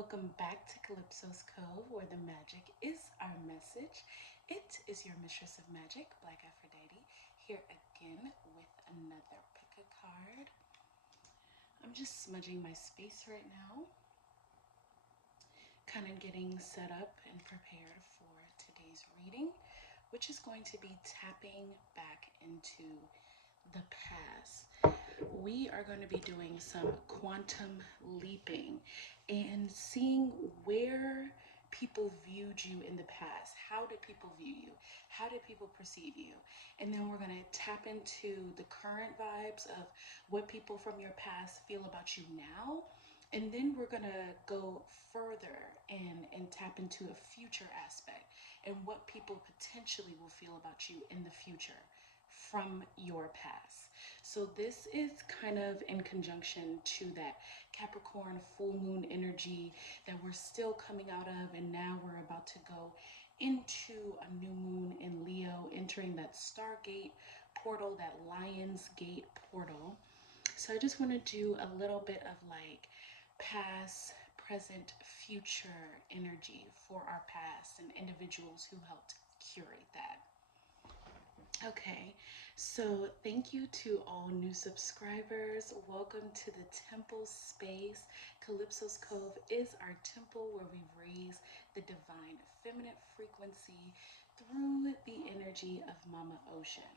Welcome back to Calypso's Cove, where the magic is our message. It is your mistress of magic, BlkAfroditee, here again with another pick a card. I'm just smudging my space right now, kind of getting set up and prepared for today's reading, which is going to be tapping back into the past. We are going to be doing some quantum leaping and seeing where people viewed you in the past. How did people view you? How did people perceive you? And then we're going to tap into the current vibes of what people from your past feel about you now. And then we're going to go further and tap into a future aspect and what people potentially will feel about you in the future from your past. So this is kind of in conjunction to that Capricorn full moon energy that we're still coming out of, and now we're about to go into a new moon in Leo, entering that Stargate portal, that Lion's Gate portal. So I just want to do a little bit of like past, present, future energy for our past and individuals who helped curate that. Okay, so thank you to all new subscribers. Welcome to the temple space. Calypso's Cove is our temple where we raise the divine feminine frequency through the energy of Mama Ocean.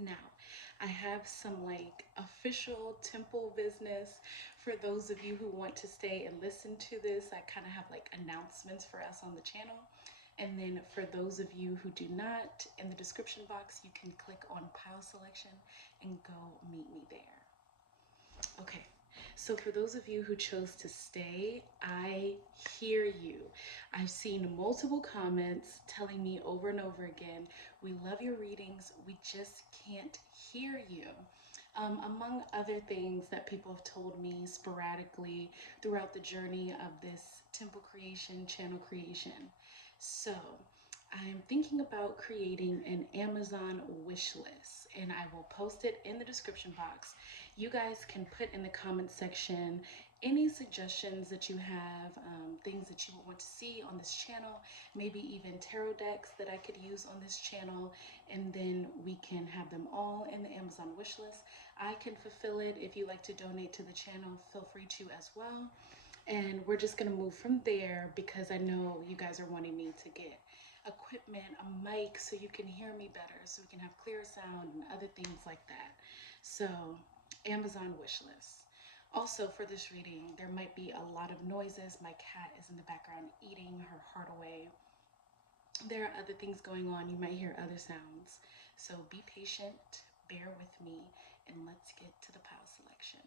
Now, I have some like official temple business for those of you who want to stay and listen to this. I kind of have like announcements for us on the channel. And then for those of you who do not, in the description box, you can click on pile selection and go meet me there. Okay, so for those of you who chose to stay, I hear you. I've seen multiple comments telling me over and over again, we love your readings, we just can't hear you. Among other things that people have told me sporadically throughout the journey of this temple creation, channel creation. So I'm thinking about creating an Amazon wish list, and I will post it in the description box. You guys can put in the comment section any suggestions that you have, things that you want to see on this channel, maybe even tarot decks that I could use on this channel, and then we can have them all in the Amazon wish list. I can fulfill it. If you like to donate to the channel, feel free to as well. And we're just gonna move from there because I know you guys are wanting me to get equipment, a mic, so you can hear me better, so we can have clear sound and other things like that. So Amazon wish list. Also for this reading, there might be a lot of noises. My cat is in the background eating her heart away. There are other things going on. You might hear other sounds. So be patient, bear with me, and let's get to the pile selection.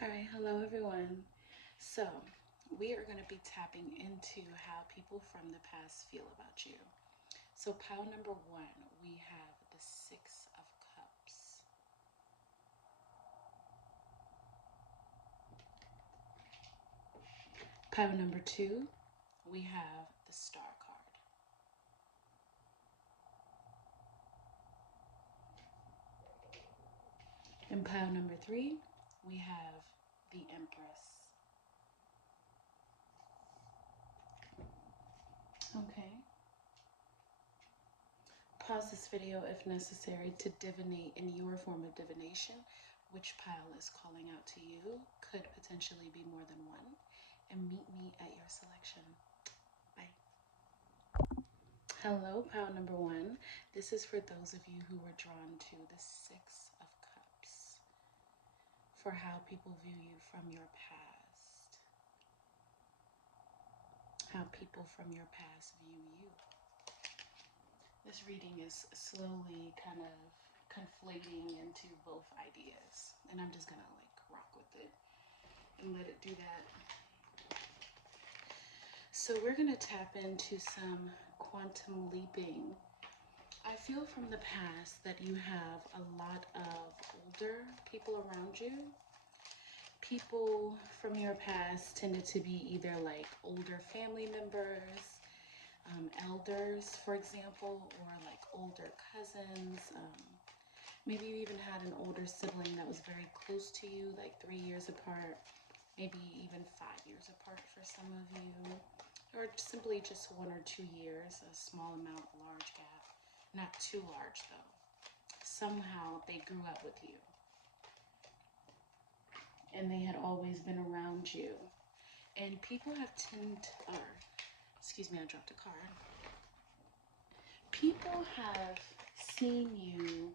All right, hello everyone. So we are going to be tapping into how people from the past feel about you. So pile number 1, we have the 6 of Cups. Pile number 2, we have the Star card. In pile number 3, we have the Empress. Okay. Pause this video if necessary to divinate in your form of divination. Which pile is calling out to you? Could potentially be more than one. And meet me at your selection. Bye. Hello, pile number 1. This is for those of you who were drawn to the 6 of Cups. For how people view you from your past. How people from your past view you. This reading is slowly kind of conflating into both ideas, and I'm just gonna like rock with it and let it do that. So we're gonna tap into some quantum leaping. I feel from the past that you have a lot of older people around you. People from your past tended to be either like older family members, elders, for example, or like older cousins. Maybe you even had an older sibling that was very close to you, like 3 years apart. maybe even 5 years apart for some of you, or simply just 1 or 2 years, a small amount, large gap. Not too large though. Somehow they grew up with you and they had always been around you. And people have excuse me, I dropped a card. People have seen you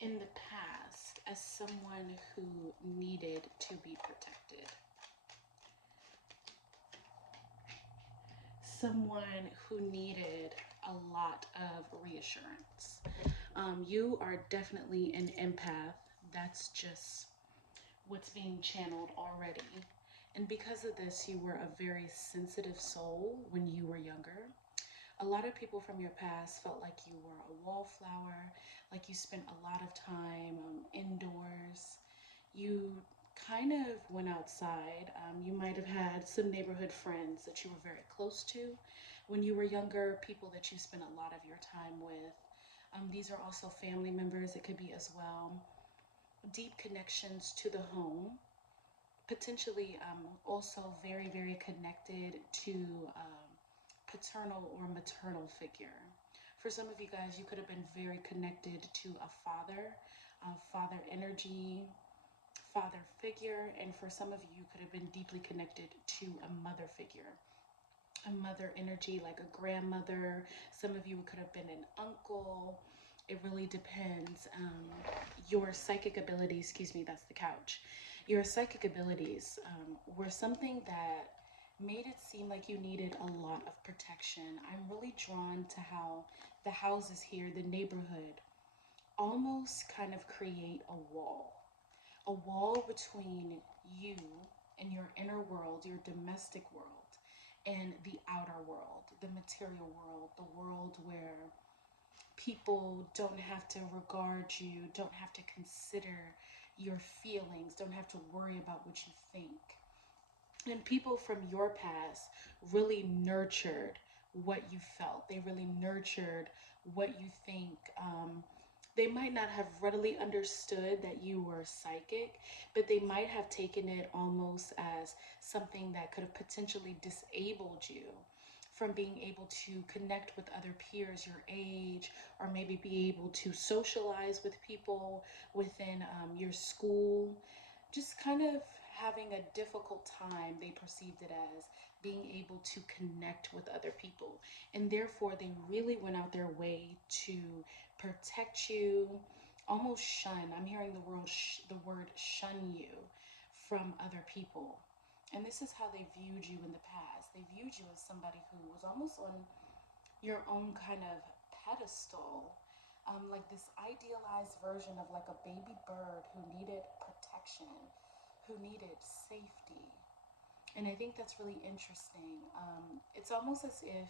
in the past as someone who needed to be protected. Someone who needed a lot of reassurance. You are definitely an empath. That's just what's being channeled already. And because of this, you were a very sensitive soul when you were younger. A lot of people from your past felt like you were a wallflower, like you spent a lot of time indoors. You kind of went outside. You might have had some neighborhood friends that you were very close to when you were younger, people that you spent a lot of your time with. These are also family members, it could be as well. Deep connections to the home, potentially also very, very connected to paternal or maternal figure. For some of you guys, you could have been very connected to a father energy, father figure, and for some of you, you could have been deeply connected to a mother figure. A mother energy, like a grandmother. Some of you could have been an uncle. It really depends. Your psychic abilities, excuse me, that's the couch. Your psychic abilities were something that made it seem like you needed a lot of protection. I'm really drawn to how the houses here, the neighborhood, almost kind of create a wall between you and your inner world, your domestic world, and the outer world, the material world, the world where people don't have to regard you, don't have to consider your feelings, don't have to worry about what you think. And people from your past really nurtured what you felt. They really nurtured what you think. They might not have readily understood that you were psychic, but they might have taken it almost as something that could have potentially disabled you from being able to connect with other peers your age, or maybe be able to socialize with people within your school. Just kind of having a difficult time, they perceived it as being able to connect with other people. And therefore, they really went out their way to protect you, almost shun. I'm hearing the word shun you from other people. And this is how they viewed you in the past. They viewed you as somebody who was almost on your own kind of pedestal, like this idealized version of like a baby bird who needed protection, who needed safety. And I think that's really interesting. It's almost as if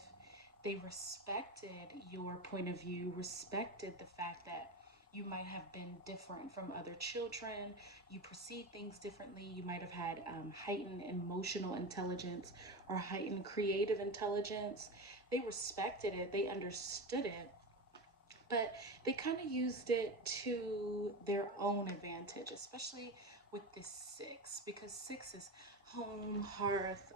they respected your point of view, respected the fact that you might have been different from other children. You perceive things differently. You might have had heightened emotional intelligence or heightened creative intelligence. They respected it, they understood it, but they kind of used it to their own advantage, especially with this six, because six is home, hearth,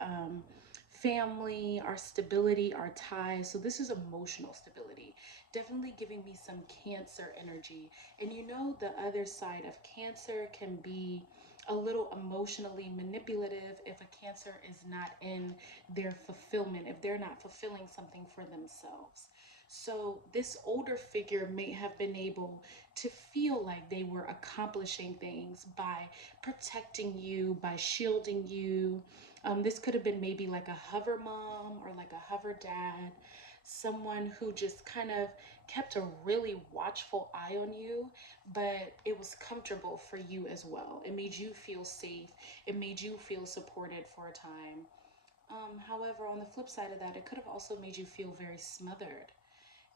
family, our stability, our ties. So this is emotional stability, definitely giving me some Cancer energy. And you know, the other side of Cancer can be a little emotionally manipulative if a Cancer is not in their fulfillment, if they're not fulfilling something for themselves. So this older figure may have been able to feel like they were accomplishing things by protecting you, by shielding you. This could have been maybe like a hover mom or like a hover dad, someone who just kind of kept a really watchful eye on you, but it was comfortable for you as well. It made you feel safe. It made you feel supported for a time. However, on the flip side of that, it could have also made you feel very smothered.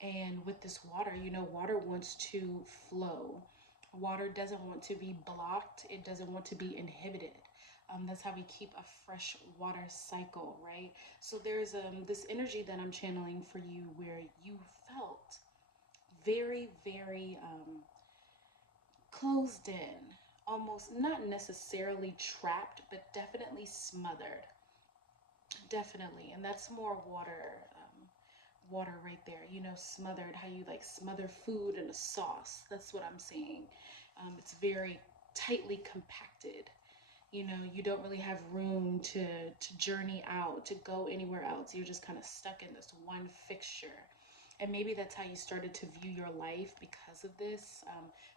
And with this water, you know, water wants to flow. Water doesn't want to be blocked. It doesn't want to be inhibited. That's how we keep a fresh water cycle, right? So there's this energy that I'm channeling for you where you felt very, very closed in, almost not necessarily trapped, but definitely smothered. Definitely. And that's more water. Water right there, you know, smothered, how you like smother food in a sauce. That's what I'm saying. It's very tightly compacted. You know, you don't really have room to journey out, to go anywhere else. You're just kind of stuck in this one fixture. And maybe that's how you started to view your life because of this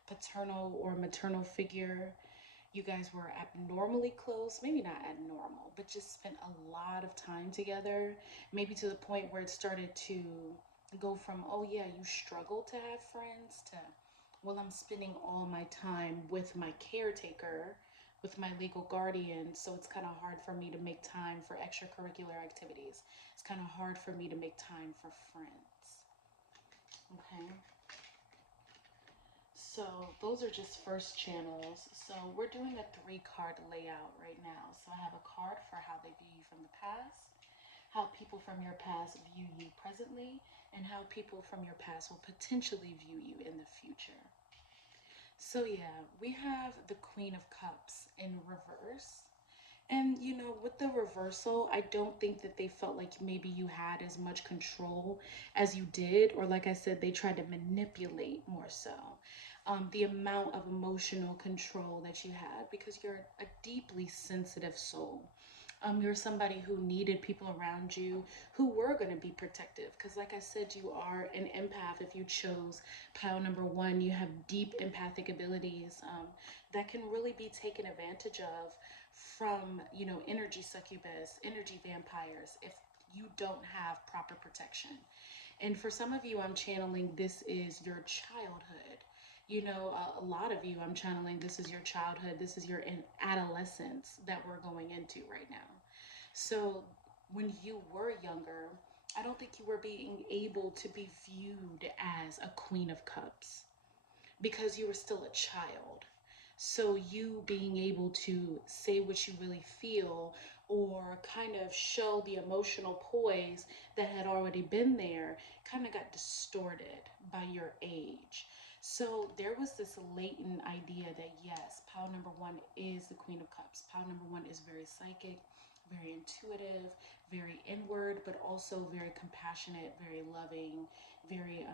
paternal or maternal figure. You guys were abnormally close, maybe not abnormal, but just spent a lot of time together, maybe to the point where it started to go from, oh yeah, you struggle to have friends, to, well, I'm spending all my time with my caretaker, with my legal guardian, so it's kind of hard for me to make time for extracurricular activities. It's kind of hard for me to make time for friends. Okay. So those are just first channels. So we're doing a 3-card layout right now. So I have a card for how they view you from the past, how people from your past view you presently, and how people from your past will potentially view you in the future. So yeah, we have the Queen of Cups in reverse. And you know, with the reversal, I don't think that they felt like maybe you had as much control as you did, or like I said, they tried to manipulate more so. The amount of emotional control that you had, because you're a deeply sensitive soul. You're somebody who needed people around you who were going to be protective. Because, like I said, you are an empath. If you chose pile number 1, you have deep empathic abilities that can really be taken advantage of from, you know, energy succubus, energy vampires, if you don't have proper protection. And for some of you, I'm channeling this is your childhood. You know, a lot of you, I'm channeling this is your childhood, this is your adolescence that we're going into right now. So when you were younger, I don't think you were being able to be viewed as a Queen of Cups because you were still a child. So you being able to say what you really feel or kind of show the emotional poise that had already been there kind of got distorted by your age. So there was this latent idea that yes, pile number 1 is the Queen of Cups. Pile number 1 is very psychic, very intuitive, very inward, but also very compassionate, very loving, very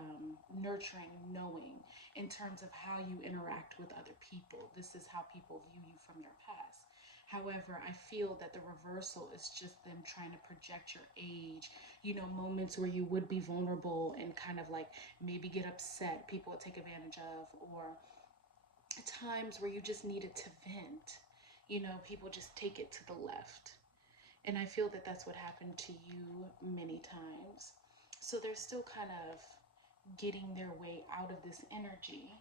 nurturing, knowing in terms of how you interact with other people. This is how people view you from your past. However, I feel that the reversal is just them trying to project your age, you know, moments where you would be vulnerable and kind of like maybe get upset, people would take advantage of, or times where you just needed to vent, you know, people just take it to the left. And I feel that that's what happened to you many times. So they're still kind of getting their way out of this energy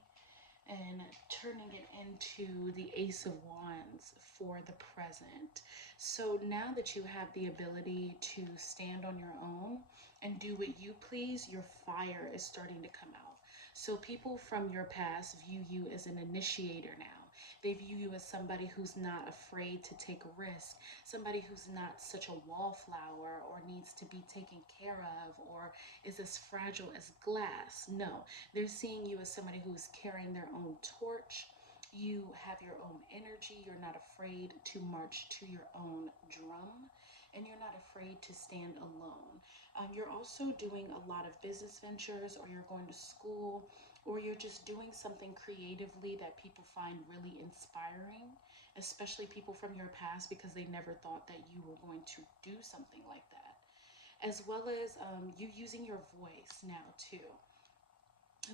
and turning it into the Ace of Wands for the present. So now that you have the ability to stand on your own and do what you please, your fire is starting to come out. So people from your past view you as an initiator now. They view you as somebody who's not afraid to take a risk, somebody who's not such a wallflower or needs to be taken care of or is as fragile as glass. No, they're seeing you as somebody who's carrying their own torch. You have your own energy. You're not afraid to march to your own drum, and you're not afraid to stand alone. You're also doing a lot of business ventures, or you're going to school, or you're just doing something creatively that people find really inspiring, especially people from your past because they never thought that you were going to do something like that. As well as you using your voice now too.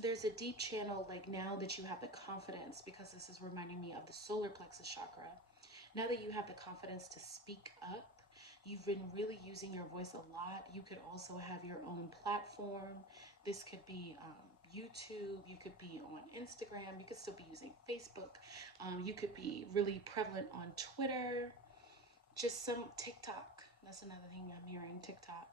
There's a deep channel, like now that you have the confidence, because this is reminding me of the solar plexus chakra. Now that you have the confidence to speak up, you've been really using your voice a lot. You could also have your own platform. This could be YouTube, you could be on Instagram, you could still be using Facebook, you could be really prevalent on Twitter, just some TikTok. That's another thing I'm hearing, TikTok.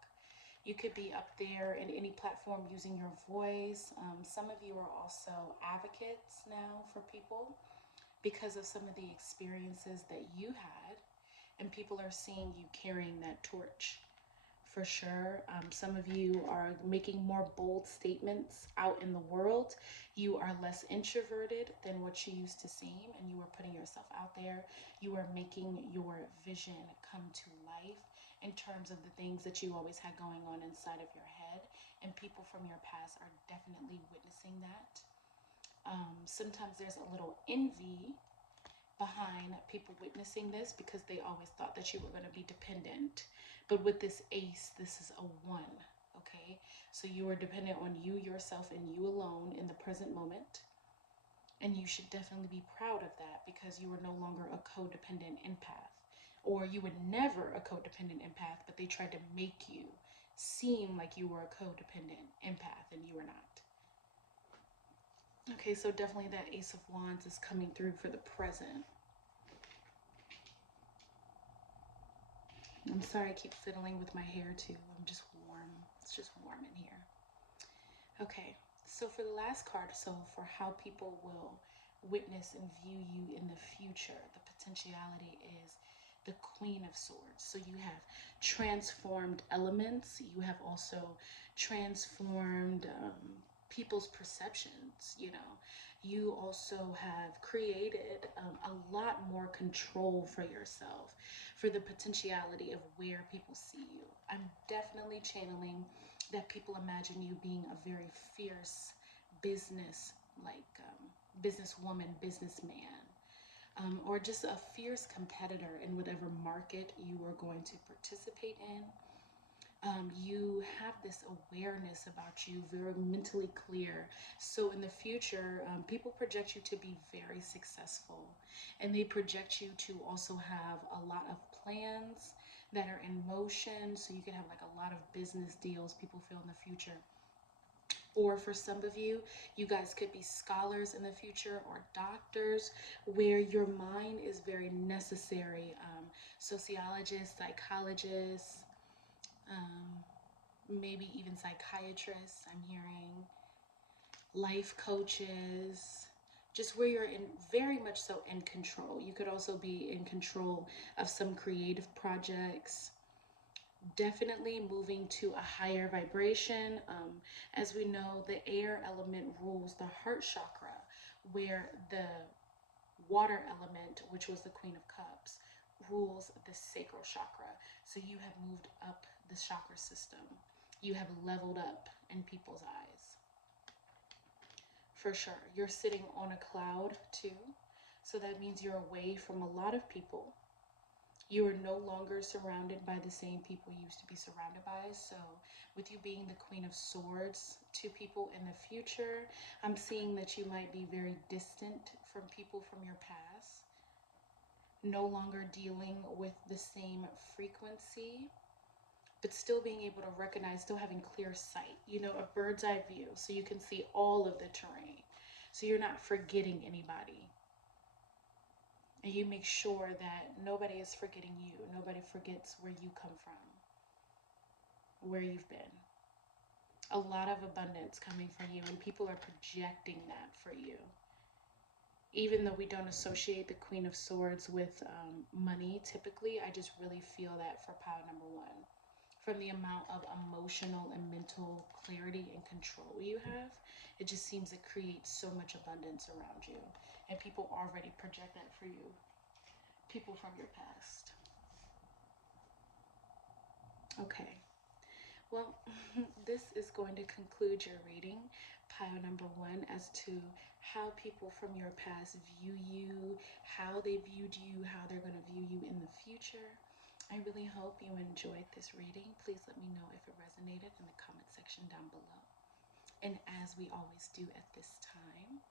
You could be up there in any platform using your voice. Some of you are also advocates now for people because of some of the experiences that you had, and people are seeing you carrying that torch for sure. Some of you are making more bold statements out in the world. You are less introverted than what you used to seem, and you are putting yourself out there. You are making your vision come to life in terms of the things that you always had going on inside of your head, and people from your past are definitely witnessing that. Sometimes there's a little envy behind people witnessing this because they always thought that you were going to be dependent. But with this ace, this is a one, okay? So you are dependent on you, yourself, and you alone in the present moment. And you should definitely be proud of that because you are no longer a codependent empath. Or you were never a codependent empath, but they tried to make you seem like you were a codependent empath and you were not. Okay, so definitely that Ace of Wands is coming through for the present. I'm sorry I keep fiddling with my hair too. I'm just warm. It's just warm in here. Okay, so for the last card, so for how people will witness and view you in the future, the potentiality is the Queen of Swords. So you have transformed elements. You have also transformed people's perceptions, you know. You also have created a lot more control for yourself, for the potentiality of where people see you. I'm definitely channeling that people imagine you being a very fierce business, like businesswoman, businessman, or just a fierce competitor in whatever market you are going to participate in. You have this awareness about you, very mentally clear. So in the future, people project you to be very successful, and they project you to also have a lot of plans that are in motion. So you could have like a lot of business deals people feel in the future. Or for some of you, you guys could be scholars in the future or doctors where your mind is very necessary. Sociologists, psychologists, maybe even psychiatrists, I'm hearing, life coaches, just where you're in very much so in control. You could also be in control of some creative projects. Definitely moving to a higher vibration. As we know, the air element rules the heart chakra, where the water element, which was the Queen of Cups, rules the sacral chakra. So you have moved up the chakra system. You have leveled up in people's eyes. For sure. You're sitting on a cloud too. So that means you're away from a lot of people. You are no longer surrounded by the same people you used to be surrounded by. So with you being the Queen of Swords to people in the future, I'm seeing that you might be very distant from people from your past. No longer dealing with the same frequency, but still being able to recognize, still having clear sight, you know, a bird's eye view. So you can see all of the terrain. So you're not forgetting anybody. And you make sure that nobody is forgetting you. Nobody forgets where you come from, where you've been. A lot of abundance coming from you, and people are projecting that for you. Even though we don't associate the Queen of Swords with money, typically, I just really feel that for pile number one. From the amount of emotional and mental clarity and control you have, it just seems to create so much abundance around you. And people already project that for you. People from your past. Okay. Well, this is going to conclude your reading, pile number one, as to how people from your past view you, how they viewed you, how they're going to view you in the future. I really hope you enjoyed this reading. Please let me know if it resonated in the comment section down below. And as we always do at this time,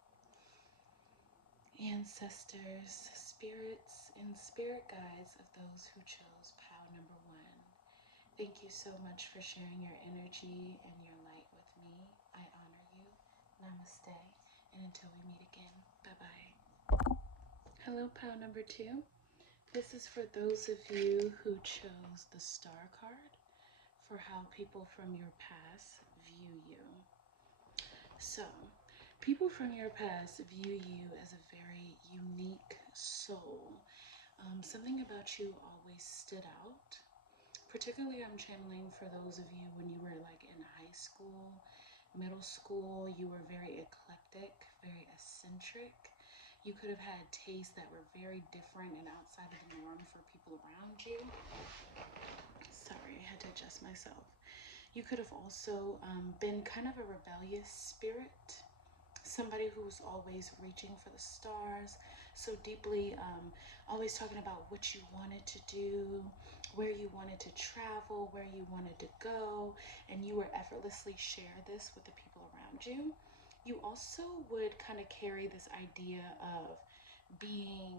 ancestors, spirits, and spirit guides of those who chose pile number one, thank you so much for sharing your energy and your light with me. I honor you. Namaste. And until we meet again, bye-bye. Hello, pile number two. This is for those of you who chose the star card for how people from your past view you. So, people from your past view you as a very unique soul. Something about you always stood out. Particularly, I'm channeling for those of you when you were like in high school, middle school, you were very eclectic, very eccentric. You could have had tastes that were very different and outside of the norm for people around you. Sorry, I had to adjust myself. You could have also been kind of a rebellious spirit, somebody who's always reaching for the stars, so deeply, always talking about what you wanted to do, where you wanted to travel, where you wanted to go, and you would effortlessly share this with the people around you. You also would kind of carry this idea of being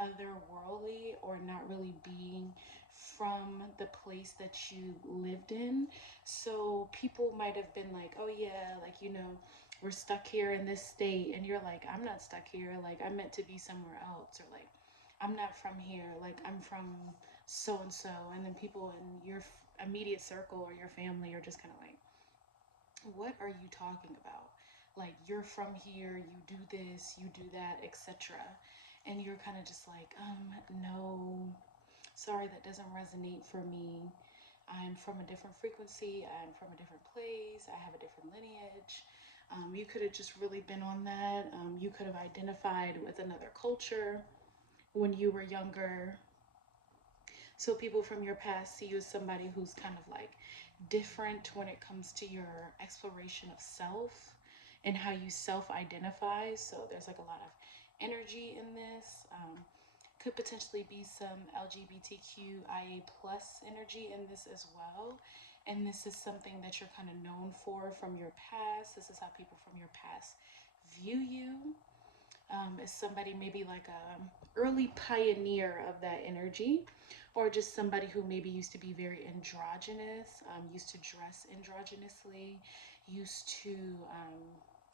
otherworldly or not really being from the place that you lived in. So people might have been like, oh yeah, like, you know, we're stuck here in this state. And you're like, I'm not stuck here. Like, I'm meant to be somewhere else. Or like, I'm not from here. Like, I'm from so and so. And then people in your immediate circle or your family are just kind of like, what are you talking about? Like, you're from here, you do this, you do that, etc. And you're kind of just like, no, sorry, that doesn't resonate for me. I'm from a different frequency, I'm from a different place, I have a different lineage. You could have just really been on that. You could have identified with another culture when you were younger. So people from your past see you as somebody who's kind of like different when it comes to your exploration of self and how you self-identify. So there's like a lot of energy in this. Could potentially be some LGBTQIA plus energy in this as well. And this is something that you're kind of known for from your past. This is how people from your past view you, as somebody maybe like a early pioneer of that energy, or just somebody who maybe used to be very androgynous, used to dress androgynously, used to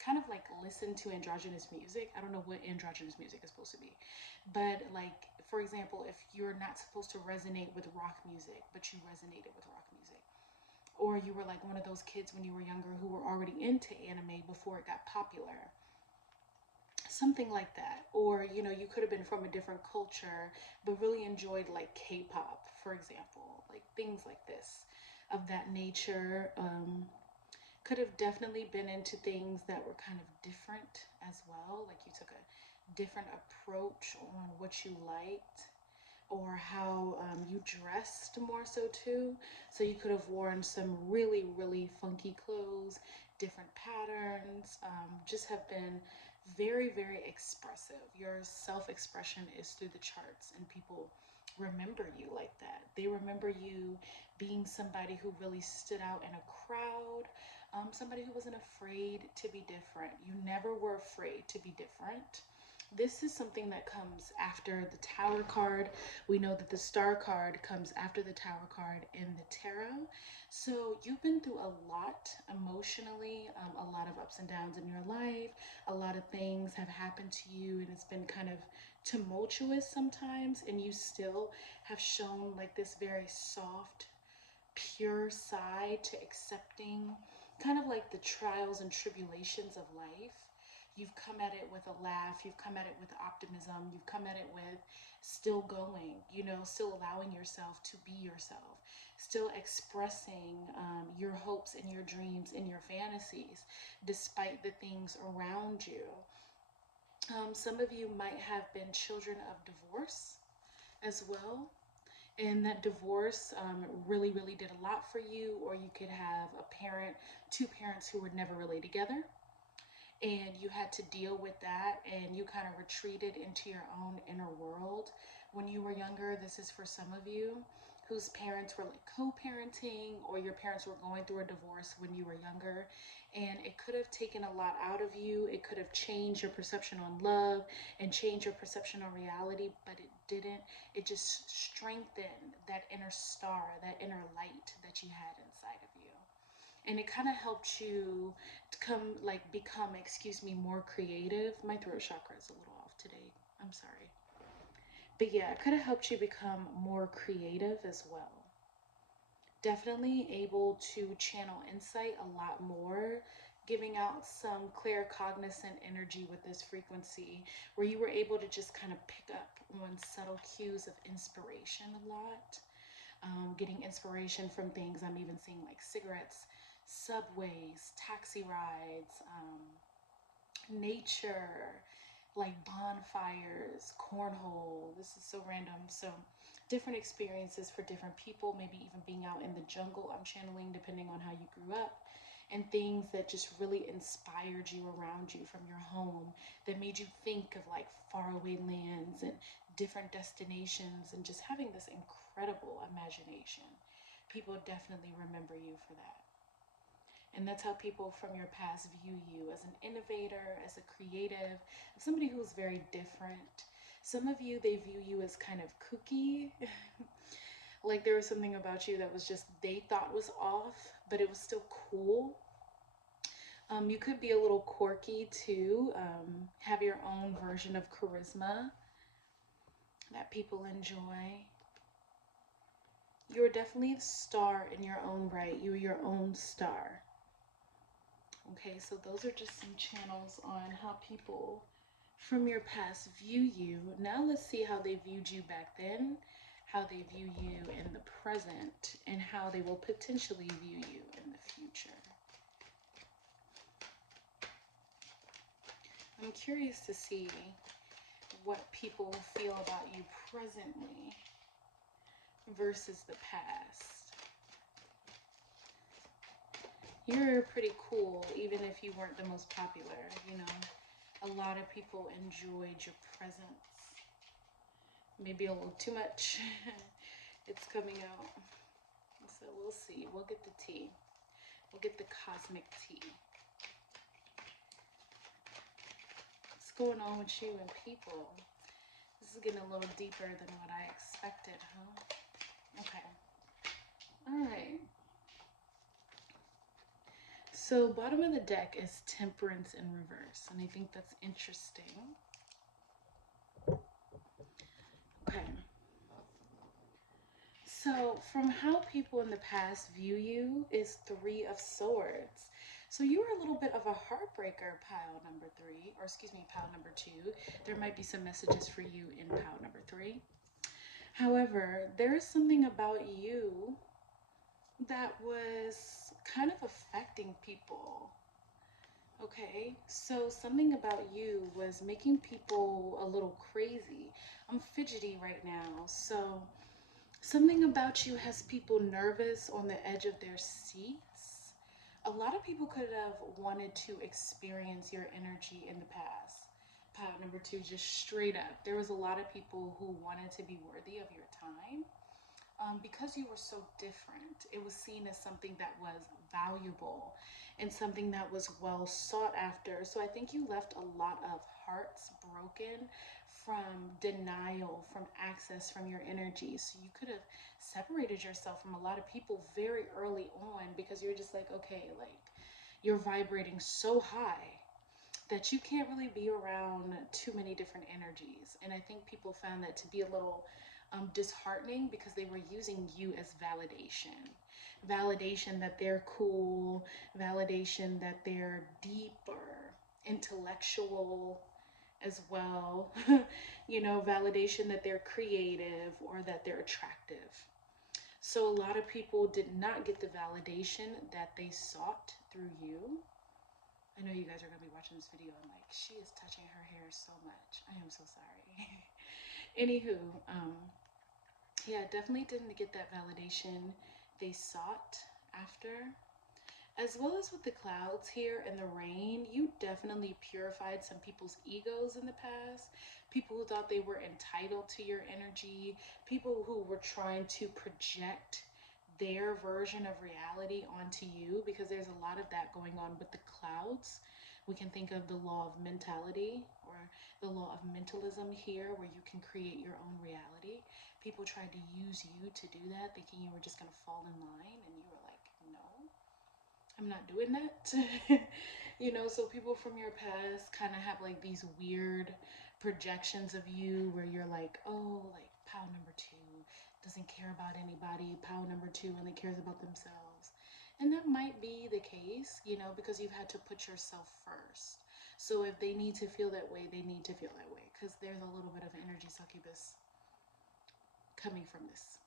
kind of like listen to androgynous music. I don't know what androgynous music is supposed to be, but like, for example, if you're not supposed to resonate with rock music, but you resonated with rock music, or you were like one of those kids when you were younger who were already into anime before it got popular, something like that. Or, you know, you could have been from a different culture but really enjoyed like K-pop, for example, like things like this of that nature. Could have definitely been into things that were kind of different as well, like you took a different approach on what you liked, or how you dressed more so too. So you could have worn some really, really funky clothes, different patterns, just have been very, very expressive. Your self-expression is through the charts, and people remember you like that. They remember you being somebody who really stood out in a crowd, somebody who wasn't afraid to be different. You never were afraid to be different. This is something that comes after the Tower card. We know that the Star card comes after the Tower card in the tarot. So you've been through a lot emotionally, a lot of ups and downs in your life. A lot of things have happened to you, and it's been kind of tumultuous sometimes, and you still have shown like this very soft, pure side to accepting kind of like the trials and tribulations of life. You've come at it with a laugh, you've come at it with optimism, you've come at it with still going, you know, still allowing yourself to be yourself, still expressing your hopes and your dreams and your fantasies despite the things around you. Some of you might have been children of divorce as well, and that divorce really, really did a lot for you. Or you could have a parent, two parents who were never really together, and you had to deal with that, and you kind of retreated into your own inner world when you were younger. This is for some of you whose parents were like co-parenting, or your parents were going through a divorce when you were younger, and it could have taken a lot out of you. It could have changed your perception on love and changed your perception on reality, but it didn't. It just strengthened that inner star, that inner light that you had inside of you, and it kind of helped you to become, excuse me, more creative. My throat chakra is a little off today, I'm sorry. But yeah, it could have helped you become more creative as well. Definitely able to channel insight a lot more, giving out some claircognizant energy with this frequency, where you were able to just kind of pick up on subtle cues of inspiration a lot. getting inspiration from things. I'm even seeing like cigarettes, subways, taxi rides, nature, like bonfires, cornhole. This is so random. So different experiences for different people, maybe even being out in the jungle, I'm channeling, depending on how you grew up, and things that just really inspired you around you from your home, that made you think of like faraway lands and different destinations, and just having this incredible imagination. People definitely remember you for that. And that's how people from your past view you, as an innovator, as a creative, as somebody who's very different. Some of you, they view you as kind of kooky. Like there was something about you that was just, they thought was off, but it was still cool. You could be a little quirky too, have your own version of charisma that people enjoy. You're definitely the star in your own right. You're your own star. Okay, so those are just some channels on how people from your past view you. Now let's see how they viewed you back then, how they view you in the present, and how they will potentially view you in the future. I'm curious to see what people feel about you presently versus the past. You're pretty cool, even if you weren't the most popular, you know. A lot of people enjoyed your presence. Maybe a little too much. It's coming out. So we'll see. We'll get the tea. We'll get the cosmic tea. What's going on with you and people? This is getting a little deeper than what I expected, huh? Okay. All right. So bottom of the deck is Temperance in reverse, and I think that's interesting. Okay. So from how people in the past view you is Three of Swords. So you were a little bit of a heartbreaker, pile number 3, or excuse me, pile number 2. There might be some messages for you in pile number 3. However, there is something about you that was kind of affecting people. Okay, so something about you was making people a little crazy. I'm fidgety right now, so something about you has people nervous on the edge of their seats. A lot of people could have wanted to experience your energy in the past. Pile number 2, just straight up. There was a lot of people who wanted to be worthy of your time. Because you were so different, it was seen as something that was valuable and something that was well sought after. So I think you left a lot of hearts broken from denial, from access from your energy. So you could have separated yourself from a lot of people very early on, because you're just like, okay, like you're vibrating so high that you can't really be around too many different energies. And I think people found that to be a little disheartening, because they were using you as validation. Validation that they're cool, validation that they're deep or intellectual as well. You know, validation that they're creative or that they're attractive. So a lot of people did not get the validation that they sought through you. I know you guys are going to be watching this video and like, she is touching her hair so much. I am so sorry. Anywho, yeah, definitely didn't get that validation they sought after. As well as with the clouds here and the rain, you definitely purified some people's egos in the past. People who thought they were entitled to your energy. People who were trying to project their version of reality onto you, because there's a lot of that going on with the clouds. We can think of the law of mentality, or the law of mentalism here, where you can create your own reality. People tried to use you to do that, thinking you were just going to fall in line, and you were like, no, I'm not doing that. You know, so people from your past kind of have like these weird projections of you, where you're like, oh, like pile number 2 doesn't care about anybody. Pile number 2 only cares about themselves. And that might be the case, you know, because you've had to put yourself first. So if they need to feel that way, they need to feel that way, because there's a little bit of energy succubus coming from this.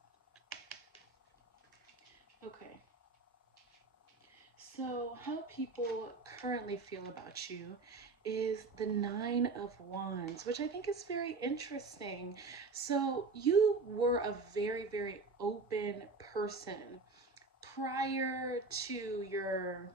Okay. So, how people currently feel about you is the Nine of Wands, which I think is very interesting. So, you were a very, very open person prior to your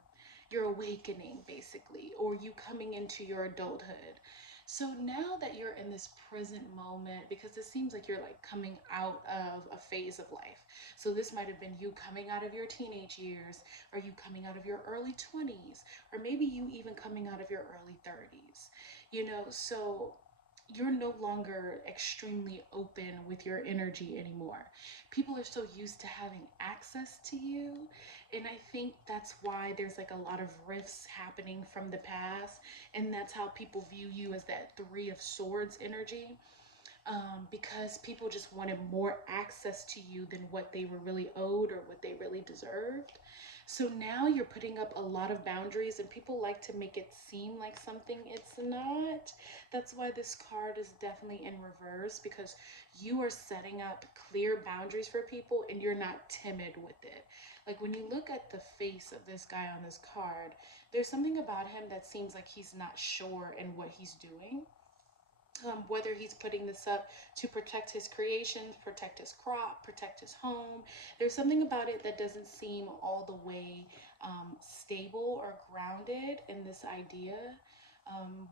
awakening, basically, or you coming into your adulthood. So now that you're in this present moment, because it seems like you're like coming out of a phase of life. So this might have been you coming out of your teenage years, or you coming out of your early 20s, or maybe you even coming out of your early 30s. So you're no longer extremely open with your energy anymore. People are so used to having access to you. And I think that's why there's like a lot of rifts happening from the past. And that's how people view you, as that Three of Swords energy, because people just wanted more access to you than what they were really owed or what they really deserved. So now you're putting up a lot of boundaries, and people like to make it seem like something it's not. That's why this card is definitely in reverse, because you are setting up clear boundaries for people and you're not timid with it. Like when you look at the face of this guy on this card, there's something about him that seems like he's not sure in what he's doing. Whether he's putting this up to protect his creations, protect his crop, protect his home. There's something about it that doesn't seem all the way stable or grounded in this idea,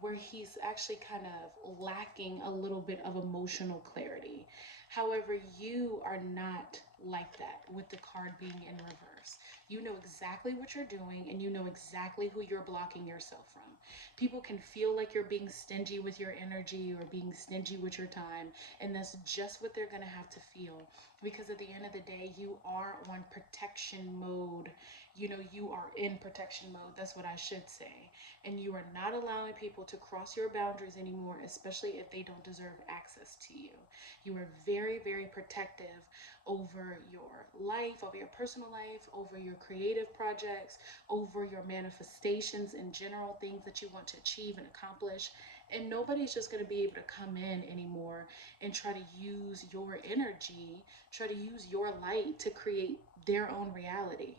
where he's actually kind of lacking a little bit of emotional clarity. However, you are not like that with the card being in reverse. You know exactly what you're doing, and you know exactly who you're blocking yourself from. People can feel like you're being stingy with your energy or being stingy with your time, and that's just what they're going to have to feel, because at the end of the day, you are on protection mode. You are in protection mode, that's what I should say. And you are not allowing people to cross your boundaries anymore, especially if they don't deserve access to you. You are very, very protective over your life, over your personal life, over your creative projects, over your manifestations in general, things that you want to achieve and accomplish. And nobody's just going to be able to come in anymore and try to use your energy, try to use your light to create their own reality.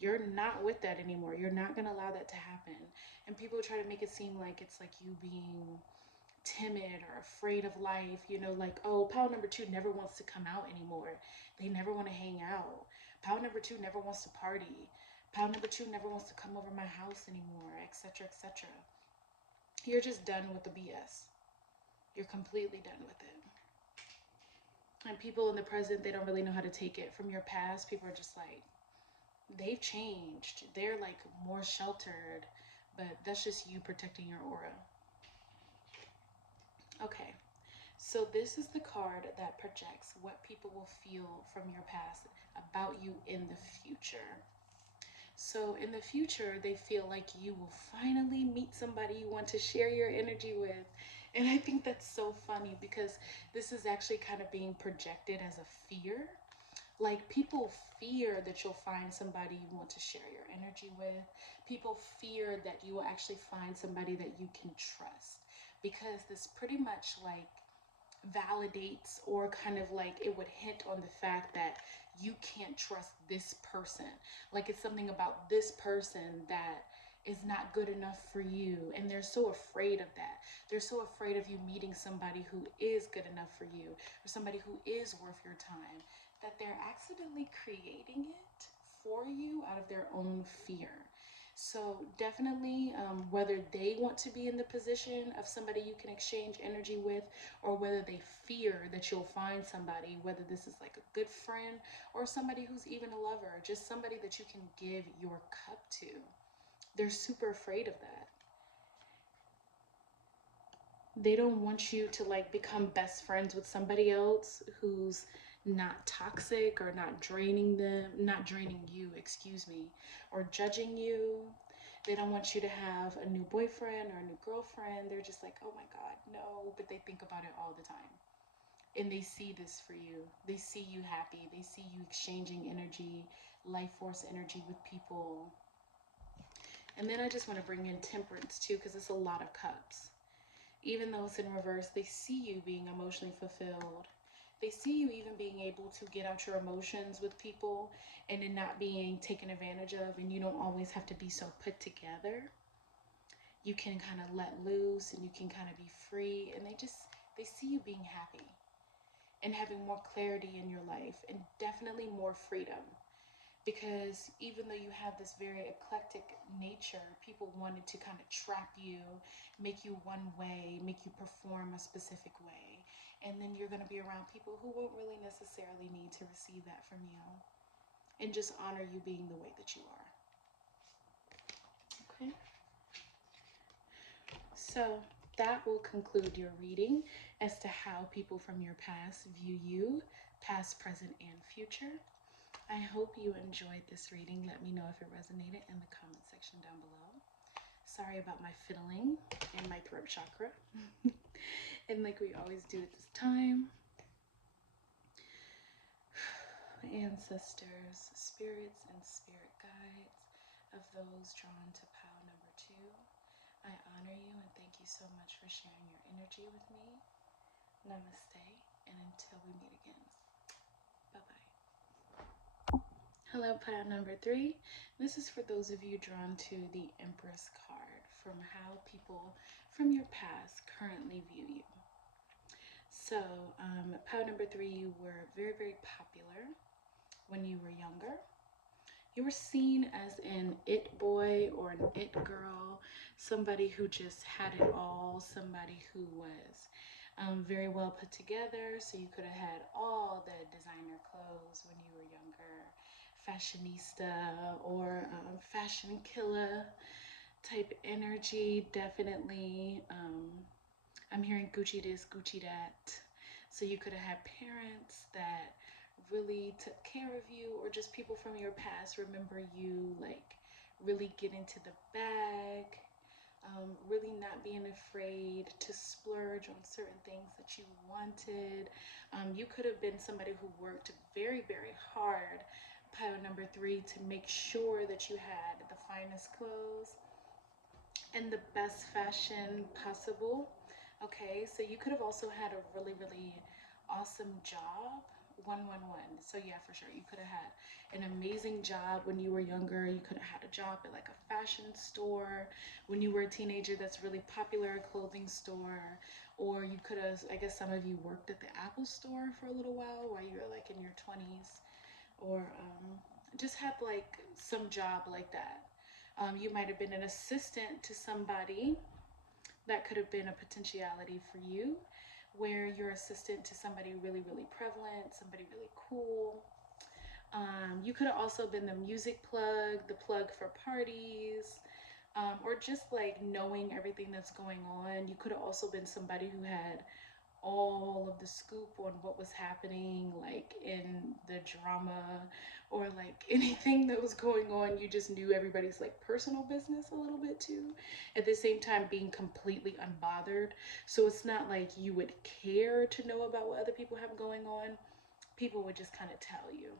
You're not with that anymore. You're not going to allow that to happen. And people try to make it seem like it's like you being timid or afraid of life, like, oh, pal number two never wants to come out anymore. They never want to hang out. Pal number two never wants to party. Pal number two never wants to come over my house anymore, etc., etc. You're just done with the BS. You're completely done with it. And people in the present, they don't really know how to take it from your past. People are just like, they've changed. They're like more sheltered, but that's just you protecting your aura. Okay. So this is the card that projects what people will feel from your past about you in the future. So in the future, they feel like you will finally meet somebody you want to share your energy with. And I think that's so funny, because this is actually kind of being projected as a fear. Like, people fear that you'll find somebody you want to share your energy with. People fear that you will actually find somebody that you can trust, because this pretty much like validates, or kind of like it would hint on the fact that you can't trust this person. Like, it's something about this person that is not good enough for you, and they're so afraid of that. They're so afraid of you meeting somebody who is good enough for you, or somebody who is worth your time, that they're accidentally creating it for you out of their own fear. So definitely, whether they want to be in the position of somebody you can exchange energy with, or whether they fear that you'll find somebody, whether this is like a good friend or somebody who's even a lover, just somebody that you can give your cup to. They're super afraid of that. They don't want you to like become best friends with somebody else who's not toxic, or not draining you, excuse me, or judging you. They don't want you to have a new boyfriend or a new girlfriend. They're just like, oh my God, no. But they think about it all the time. And they see this for you. They see you happy. They see you exchanging energy, life force energy with people. And then I just want to bring in Temperance too, because it's a lot of cups. Even though it's in reverse, they see you being emotionally fulfilled. They see you even being able to get out your emotions with people and then not being taken advantage of, and you don't always have to be so put together. You can kind of let loose and you can kind of be free, and they see you being happy and having more clarity in your life and definitely more freedom. Because even though you have this very eclectic nature, people wanted to kind of trap you, make you one way, make you perform a specific way. And then you're going to be around people who won't really necessarily need to receive that from you and just honor you being the way that you are. Okay. So that will conclude your reading as to how people from your past view you, past, present, and future. I hope you enjoyed this reading. Let me know if it resonated in the comment section down below. Sorry about my fiddling and my throat chakra. And like we always do at this time, ancestors, spirits, and spirit guides of those drawn to pile number 2, I honor you and thank you so much for sharing your energy with me. Namaste, and until we meet again, bye-bye. Hello, pile number 3. This is for those of you drawn to the Empress card, from how people from your past currently view you. So, pile number 3, you were very, very popular when you were younger. You were seen as an it boy or an it girl, somebody who just had it all, somebody who was very well put together, so you could have had all the designer clothes when you were younger, fashionista or fashion killer type energy, definitely. I'm hearing Gucci this, Gucci that. So you could have had parents that really took care of you, or just people from your past remember you like really getting to the bag, really not being afraid to splurge on certain things that you wanted. You could have been somebody who worked very, very hard, pile number 3, to make sure that you had the finest clothes and the best fashion possible. Okay, so you could have also had a really, really awesome job. 111. So yeah, for sure, you could have had an amazing job when you were younger. You could have had a job at like a fashion store when you were a teenager that's really popular, a clothing store. Or you could have, I guess some of you worked at the Apple store for a little while you were like in your 20s, or just had like some job like that. You might have been an assistant to somebody. That could have been a potentiality for you, where you're assistant to somebody really, really prevalent, somebody really cool. You could have also been the music plug, the plug for parties, or just like knowing everything that's going on. You could have also been somebody who had all of the scoop on what was happening, like in the drama, or like anything that was going on. You just knew everybody's like personal business a little bit too, at the same time being completely unbothered. So it's not like you would care to know about what other people have going on. People would just kind of tell you.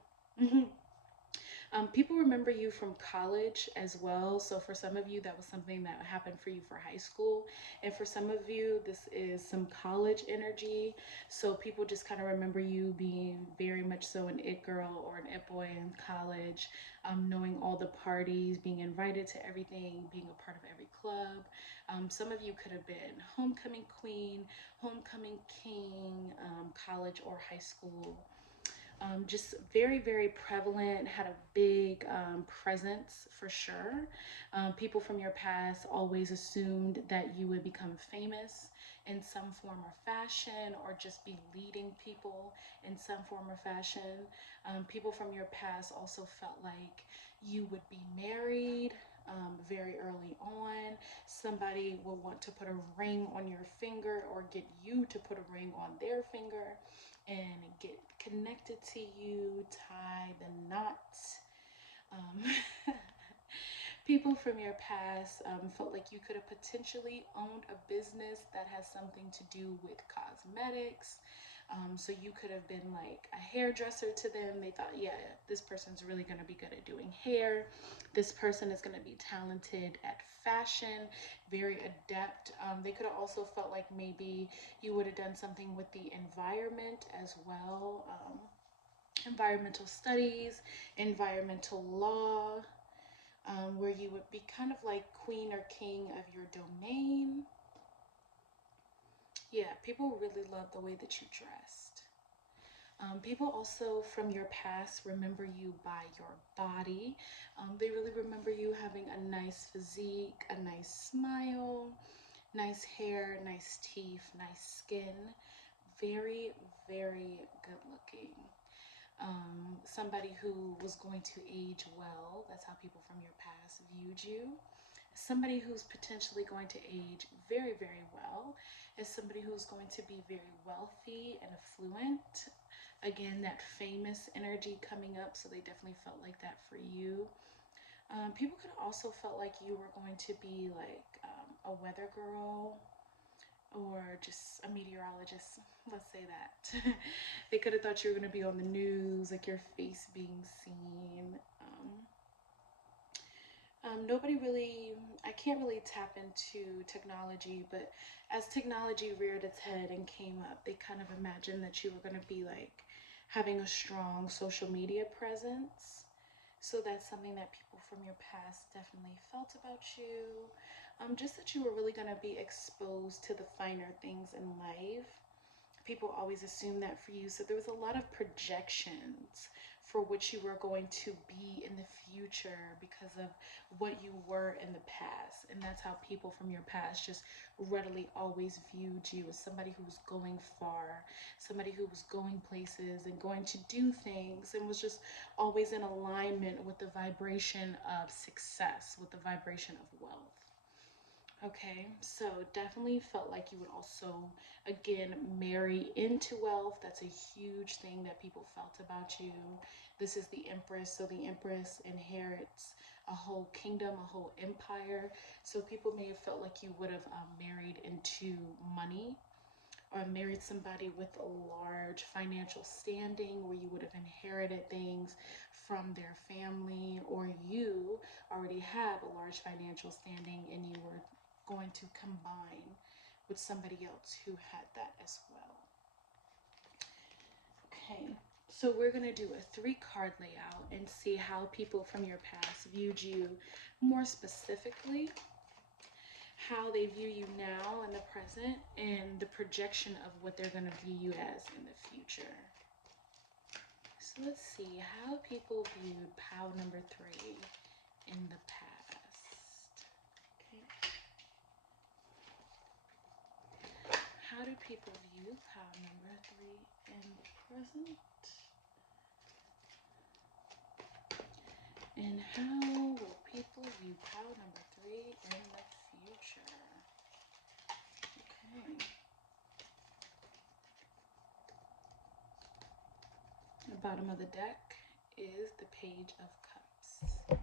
People remember you from college as well. So for some of you, that was something that happened for you for high school. And for some of you, this is some college energy. So people just kind of remember you being very much so an it girl or an it boy in college, knowing all the parties, being invited to everything, being a part of every club. Some of you could have been homecoming queen, homecoming king, college or high school. Just very, very prevalent, had a big presence for sure. People from your past always assumed that you would become famous in some form or fashion, or just be leading people in some form or fashion. People from your past also felt like you would be married very early on. Somebody will want to put a ring on your finger or get you to put a ring on their finger and get connected to you, tie the knots. People from your past felt like you could have potentially owned a business that has something to do with cosmetics. So you could have been like a hairdresser to them. They thought, yeah, this person's really going to be good at doing hair. This person is going to be talented at fashion, very adept. They could have also felt like maybe you would have done something with the environment as well. Environmental studies, environmental law, where you would be kind of like queen or king of your domain. Yeah, people really love the way that you dressed. People also from your past remember you by your body. They really remember you having a nice physique, a nice smile, nice hair, nice teeth, nice skin. Very, very good looking. Somebody who was going to age well. That's how people from your past viewed you. Somebody who's potentially going to age very, very well is somebody who's going to be very wealthy and affluent. Again, that famous energy coming up, so they definitely felt like that for you. People could also felt like you were going to be like a weather girl or just a meteorologist. Let's say that. They could have thought you were going to be on the news, like your face being seen. Nobody really, I can't really tap into technology, but as technology reared its head and came up, they kind of imagined that you were going to be like having a strong social media presence. So that's something that people from your past definitely felt about you. Just that you were really going to be exposed to the finer things in life. People always assume that for you. So there was a lot of projections for what you were going to be in the future because of what you were in the past. And that's how people from your past just readily always viewed you as somebody who was going far, somebody who was going places and going to do things and was just always in alignment with the vibration of success, with the vibration of wealth. Okay, so definitely felt like you would also, again, marry into wealth. That's a huge thing that people felt about you. This is the Empress, so the Empress inherits a whole kingdom, a whole empire. So people may have felt like you would have married into money or married somebody with a large financial standing where you would have inherited things from their family, or you already have a large financial standing and you were going to combine with somebody else who had that as well. Okay, so we're going to do a 3-card layout and see how people from your past viewed you more specifically, how they view you now in the present, and the projection of what they're going to view you as in the future. So let's see how people viewed pile number 3 in the past. Okay. How do people view pile number 3 in the present? And how will people view pile number 3 in the future? Okay. The bottom of the deck is the Page of Cups.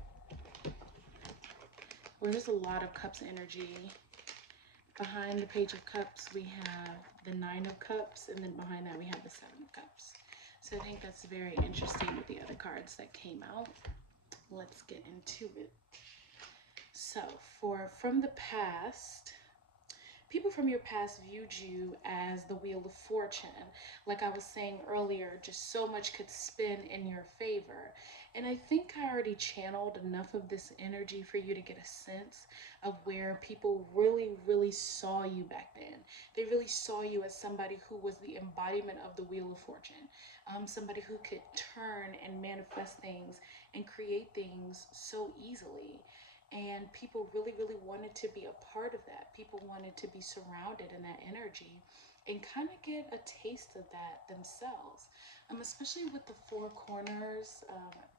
Where there's a lot of Cups energy. Behind the Page of Cups, we have the 9 of Cups, and then behind that we have the 7 of Cups. So I think that's very interesting with the other cards that came out. Let's get into it. So from the past, people from your past viewed you as the Wheel of Fortune. Like I was saying earlier, just so much could spin in your favor. And I think I already channeled enough of this energy for you to get a sense of where people really, really saw you back then. They really saw you as somebody who was the embodiment of the Wheel of Fortune. Somebody who could turn and manifest things and create things so easily. And people really, really wanted to be a part of that. People wanted to be surrounded in that energy and kind of get a taste of that themselves. Especially with the 4 corners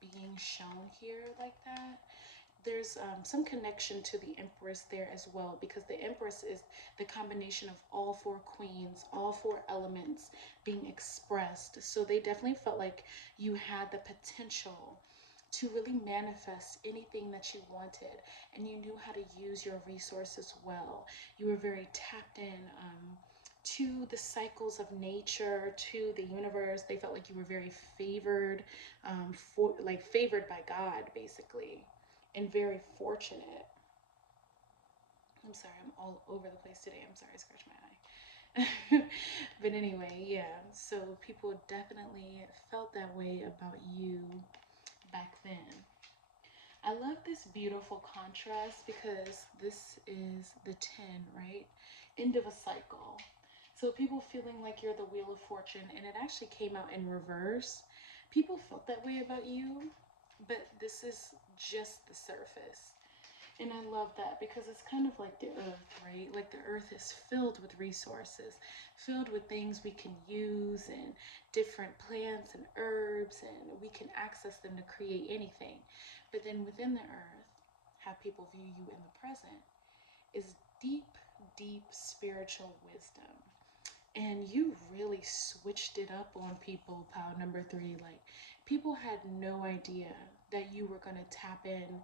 being shown here like that. There's some connection to the Empress there as well, because the Empress is the combination of all 4 queens, all 4 elements being expressed. So they definitely felt like you had the potential to really manifest anything that you wanted, and you knew how to use your resources well. You were very tapped in to the cycles of nature, to the universe. They felt like you were very favored, favored by God, basically, and very fortunate. I'm sorry, I'm all over the place today. I'm sorry, I scratched my eye. But anyway, yeah, so people definitely felt that way about you back then. I love this beautiful contrast because this is the 10, right? End of a cycle. So people feeling like you're the Wheel of Fortune, and it actually came out in reverse. People felt that way about you, but this is just the surface. And I love that because it's kind of like the earth, right? Like the earth is filled with resources, filled with things we can use and different plants and herbs, and we can access them to create anything. But then within the earth, how people view you in the present is deep, deep spiritual wisdom. And you really switched it up on people, pile number 3. Like, people had no idea that you were going to tap in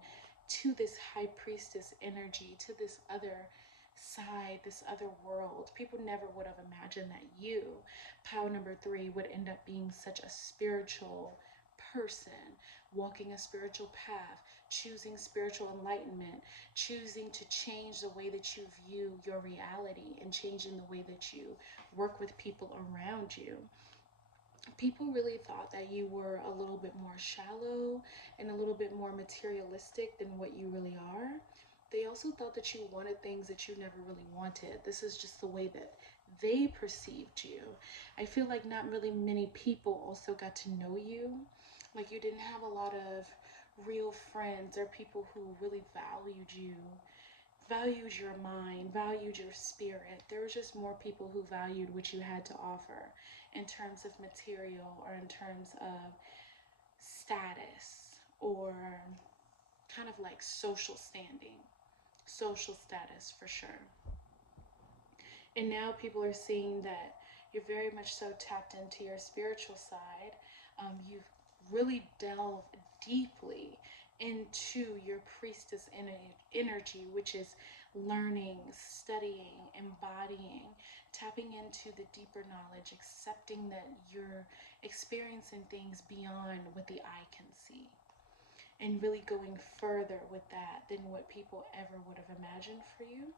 to this high priestess energy, to this other side, this other world. People never would have imagined that you, pile number 3, would end up being such a spiritual person, walking a spiritual path, choosing spiritual enlightenment, choosing to change the way that you view your reality, and changing the way that you work with people around you. People really thought that you were a little bit more shallow and a little bit more materialistic than what you really are. They also thought that you wanted things that you never really wanted. This is just the way that they perceived you. I feel like not really many people also got to know you. Like, you didn't have a lot of real friends or people who really valued your mind, valued your spirit. There was just more people who valued what you had to offer in terms of material or in terms of status or kind of like social standing, social status for sure. And now people are seeing that you're very much so tapped into your spiritual side. You've really delved deeply into your priestess energy, which is learning, studying, embodying, tapping into the deeper knowledge, accepting that you're experiencing things beyond what the eye can see, and really going further with that than what people ever would have imagined for you.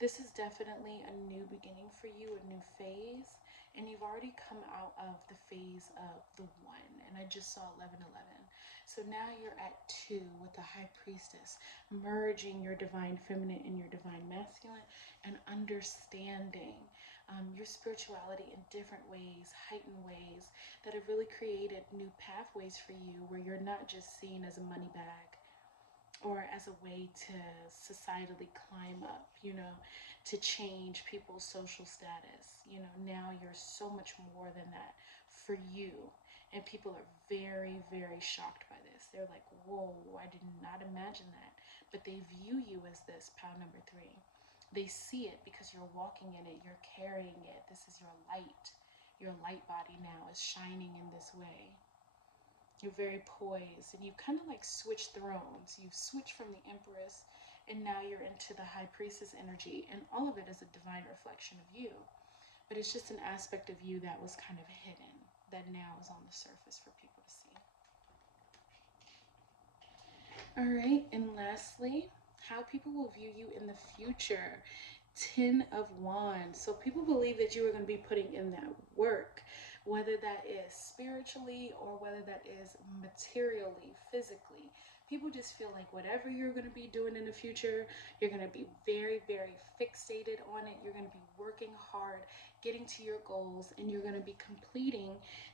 This is definitely a new beginning for you, a new phase, and you've already come out of the phase of the 1, and I just saw 1111. So now you're at 2 with the High Priestess, merging your divine feminine and your divine masculine, and understanding your spirituality in different ways, heightened ways, that have really created new pathways for you where you're not just seen as a money bag or as a way to societally climb up, to change people's social status. Now you're so much more than that for you. And people are very, very shocked by this. They're like, whoa, I did not imagine that. But they view you as this, pile number 3. They see it because you're walking in it, you're carrying it. This is your light. Your light body now is shining in this way. You're very poised, and you kind of like switch thrones. You've switched from the Empress, and now you're into the High Priestess energy, and all of it is a divine reflection of you. But it's just an aspect of you that was kind of hidden, that now is on the surface for people to see. All right, and lastly, how people will view you in the future. 10 of Wands. So people believe that you are going to be putting in that work, whether that is spiritually or whether that is materially, physically. People just feel like whatever you're going to be doing in the future, you're going to be very, very fixated on it. You're going to be working hard, getting to your goals, and you're going to be completing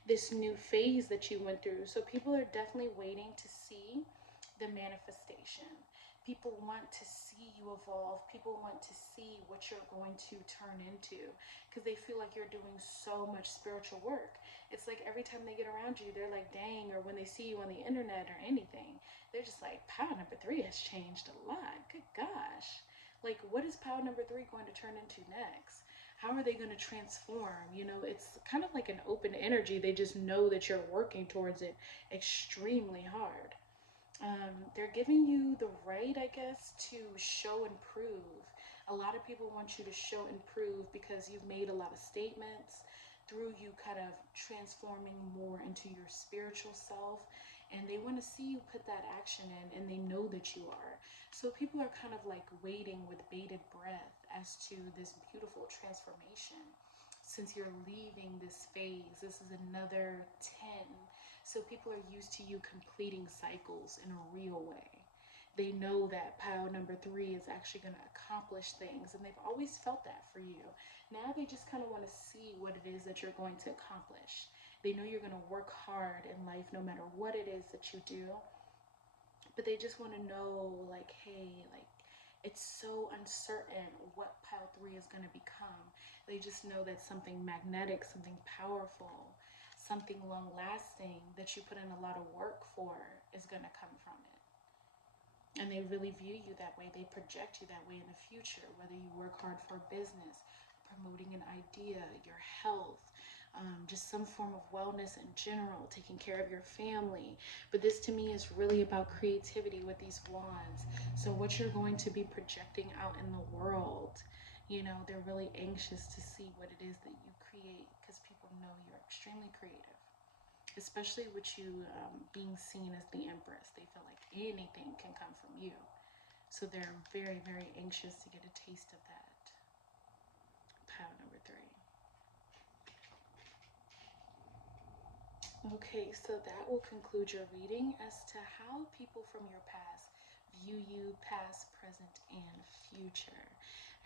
this new phase that you went through. So people are definitely waiting to see the manifestation. People want to see you evolve. People want to see what you're going to turn into, because they feel like you're doing so much spiritual work. It's like every time they get around you, they're like, dang, or when they see you on the internet or anything, they're just like, pile number 3 has changed a lot. Good gosh. Like, what is pile number 3 going to turn into next? How are they going to transform? It's kind of like an open energy. They just know that you're working towards it extremely hard. They're giving you the right, I guess, to show and prove. A lot of people want you to show and prove because you've made a lot of statements through you kind of transforming more into your spiritual self, and they want to see you put that action in, and they know that you are. So people are kind of like waiting with bated breath as to this beautiful transformation. Since you're leaving this phase, this is another 10. So people are used to you completing cycles in a real way. They know that pile number 3 is actually going to accomplish things, and they've always felt that for you. Now they just kind of want to see what it is that you're going to accomplish. They know you're going to work hard in life no matter what it is that you do, but they just want to know, like, hey, like, it's so uncertain what pile 3 is going to become. They just know that something magnetic, something powerful, something long lasting that you put in a lot of work for is going to come from it. And they really view you that way. They project you that way in the future, whether you work hard for business, promoting an idea, your health, just some form of wellness in general, taking care of your family. But this to me is really about creativity with these wands. So what you're going to be projecting out in the world, you know, they're really anxious to see what it is that you create, because people know you're extremely creative. Especially with you being seen as the Empress. They feel like anything can come from you. So they're very, very anxious to get a taste of that. Pile number 3. Okay, so that will conclude your reading as to how people from your past view you, past, present, and future.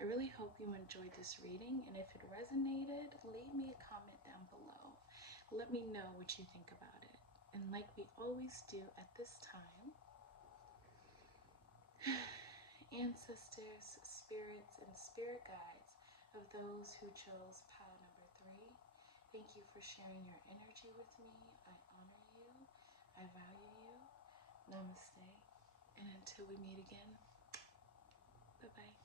I really hope you enjoyed this reading, and if it resonated, leave me a comment down below. Let me know what you think about it. And like we always do at this time, ancestors, spirits, and spirit guides of those who chose pile number 3, thank you for sharing your energy with me. I honor you. I value you. Namaste. And until we meet again, bye-bye.